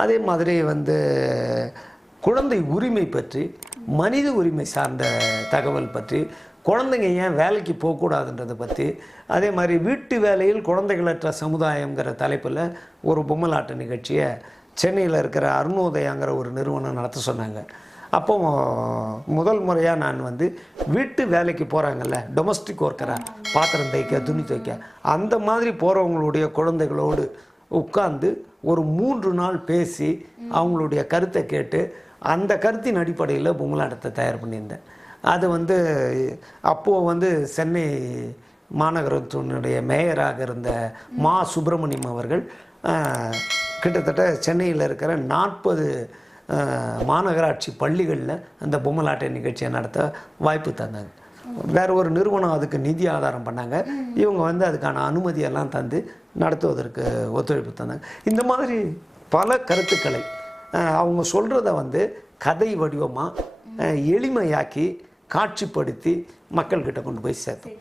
அதே மாதிரி வந்து குழந்தை உரிமை பற்றி, மனித உரிமை சார்ந்த தகவல் பற்றி, குழந்தைங்க ஏன் வேலைக்கு போகக்கூடாதுன்றதை பற்றி, அதே மாதிரி வீட்டு வேலையில் குழந்தைகளற்ற சமுதாயங்கிற தலைப்பில் ஒரு பொம்மலாட்ட நிகழ்ச்சியை சென்னையில் இருக்கிற அருணோதயாங்கிற ஒரு நிறுவனம் நடத்த சொன்னாங்க. அப்போ முதல் முறையாக நான் வந்து வீட்டு வேலைக்கு போகிறாங்கல்ல, டொமஸ்டிக் ஒர்க்கராக, பாத்திரம் தைக்க, துணி துவைக்க, அந்த மாதிரி போகிறவங்களுடைய குழந்தைகளோடு உட்கார்ந்து ஒரு 3 நாள் பேசி அவங்களுடைய கருத்தை கேட்டு அந்த கருத்தின் அடிப்படையில் பொம்மலாட்டத்தை தயார் பண்ணியிருந்தேன். அது வந்து அப்போது வந்து சென்னை மாநகரத்தினுடைய மேயராக இருந்த மா சுப்பிரமணியம் அவர்கள் கிட்டத்தட்ட சென்னையில் இருக்கிற 40 மாநகராட்சி பள்ளிகளில் அந்த பொம்மலாட்ட நிகழ்ச்சியை நடத்த வாய்ப்பு தந்தாங்க. வேறு ஒரு நிறுவனம் அதுக்கு நிதி ஆதாரம் பண்ணாங்க. இவங்க வந்து அதுக்கான அனுமதியெல்லாம் தந்து நடத்துவதற்கு ஒத்துழைப்பு தந்தாங்க. இந்த மாதிரி பல கருத்துக்களை அவங்க சொல்கிறத வந்து கதை வடிவமாக எளிமையாக்கி காட்சிப்படுத்தி மக்கள்கிட்ட கொண்டு போய் சேர்த்தோம்.